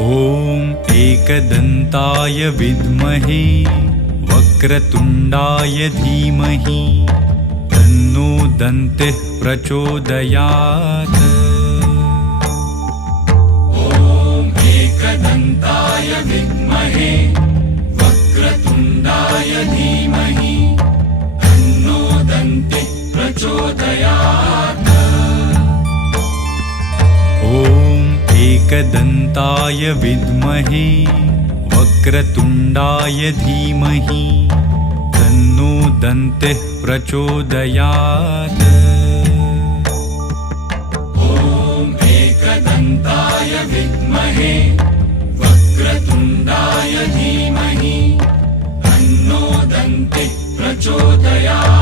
ॐ एकदन्ताय विद्महे वक्रतुण्डाय धीमहि तन्नो दन्तिः प्रचोदयात्। ॐ एकदन्ताय विद्महे वक्रतुण्डाय धीमहि तन्नो दन्तिः प्रचोदयात्। ॐ एकदन्ताय विद्महे वक्रतुण्डाय धीमहि तन्नो दन्तिः प्रचोदयात्। ॐ एकदन्ताय विद्महे वक्रतुण्डाय धीमहि तन्नो दन्तिः प्रचोदयात्।